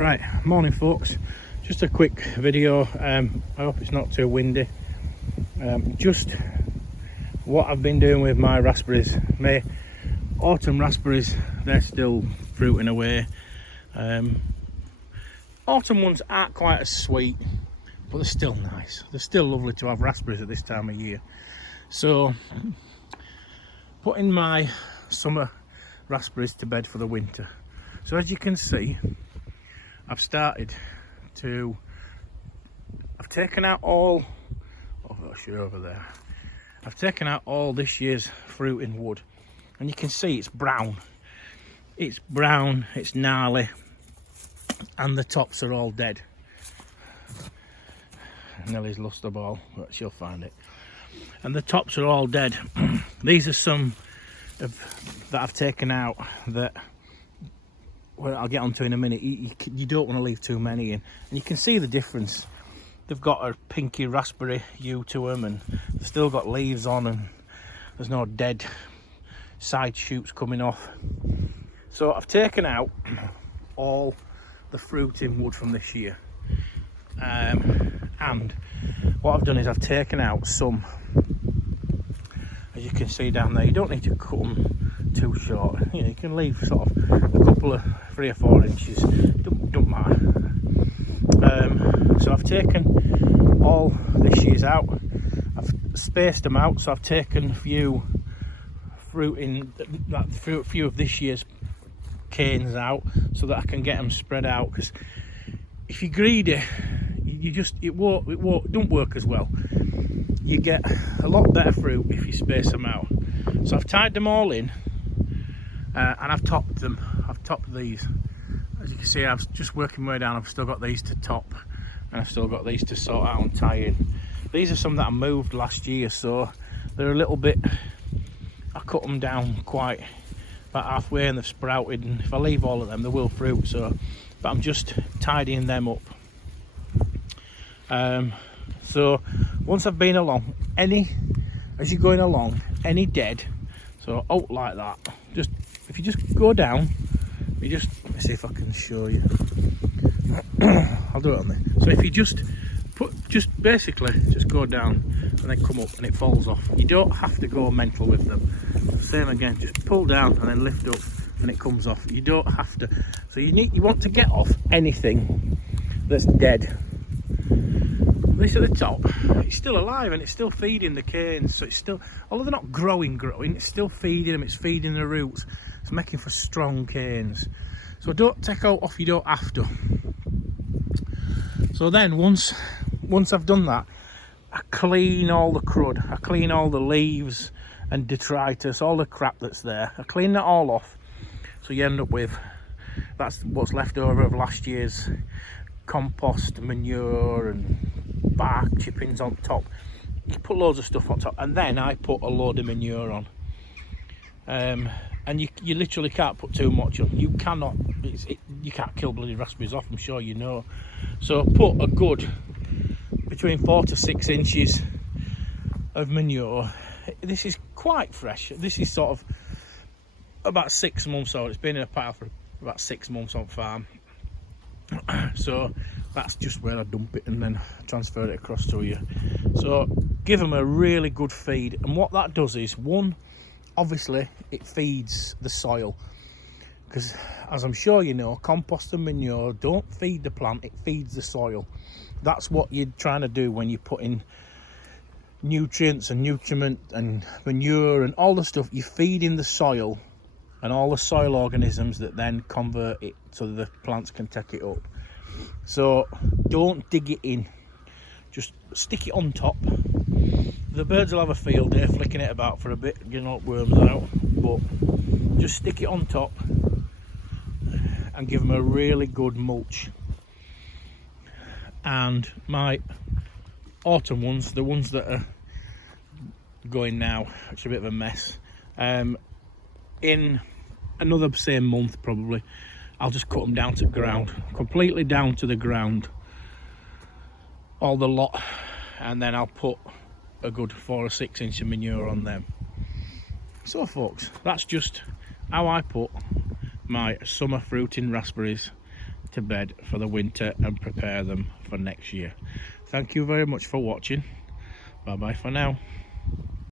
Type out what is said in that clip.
Right, morning folks, just a quick video. I hope it's not too windy. Just what I've been doing with my raspberries, my autumn raspberries. They're still fruiting away. Autumn ones aren't quite as sweet, but they're still nice. They're still lovely to have raspberries at this time of year. So putting my summer raspberries to bed for the winter. So as you can see, I've taken out all, over there. I've taken out all this year's fruiting wood, and you can see it's brown. It's brown, it's gnarly, and the tops are all dead. Nellie's lost the ball, but she'll find it. And the tops are all dead. These are some that I've taken out that, well, I'll get onto in a minute. You don't want to leave too many in, and you can see the difference. They've got a pinky raspberry hue to them, and they've still got leaves on, and there's no dead side shoots coming off. So I've taken out all the fruiting wood from this year, and what I've done is I've taken out some, as you can see down there. You don't need to cut them too short, you can leave sort of a couple of 3 or 4 inches, don't matter. So I've taken all this year's out, I've spaced them out, so I've taken a few few of this year's canes out so that I can get them spread out, because if you're greedy, it don't work as well. You get a lot better fruit if you space them out. So I've tied them all in, and I've topped them. I've topped these. As you can see, I've just working my way down. I've still got these to top, and I've still got these to sort out and tie in. These are some that I moved last year, so they're a little bit, I cut them down quite about halfway, and they've sprouted, and if I leave all of them, they will fruit. So, but I'm just tidying them up. So once I've been along, as you're going along, any dead, so out like that, if you just go down, let me see if I can show you. I'll do it on there. So if you just basically go down and then come up, and it falls off. You don't have to go mental with them. Same again, just pull down and then lift up, and it comes off. You don't have to. So you want to get off anything that's dead. This at the top, it's still alive and it's still feeding the canes, so it's still, although they're not growing, it's still feeding them, it's feeding the roots, it's making for strong canes. So don't take out off, you don't have to. So then once I've done that, I clean all the crud, I clean all the leaves and detritus, all the crap that's there, I clean that all off, so you end up with, that's what's left over of last year's compost, manure and bark chippings on top. You put loads of stuff on top, and then I put a load of manure on, and you literally can't put too much on. You can't kill bloody raspberries off, I'm sure you know. So put a good between 4 to 6 inches of manure. This is quite fresh. This is sort of about 6 months old. It's been in a pile for about 6 months on farm. So that's just where I dump it and then transfer it across to you. So give them a really good feed, and what that does is, one, obviously it feeds the soil, because as I'm sure you know, compost and manure don't feed the plant, it feeds the soil. That's what you're trying to do when you put in nutrients and nutriment and manure and all the stuff. You're feeding the soil and all the soil organisms that then convert it so that the plants can take it up. So don't dig it in, just stick it on top. The birds will have a field day flicking it about for a bit, getting all worms out, but just stick it on top and give them a really good mulch. And my autumn ones, the ones that are going now, it's a bit of a mess, in another same month probably, I'll just cut them down to the ground, completely down to the ground, all the lot, and then I'll put a good 4 or 6 inch of manure on them. So folks, that's just how I put my summer fruiting raspberries to bed for the winter and prepare them for next year. Thank you very much for watching. Bye bye for now.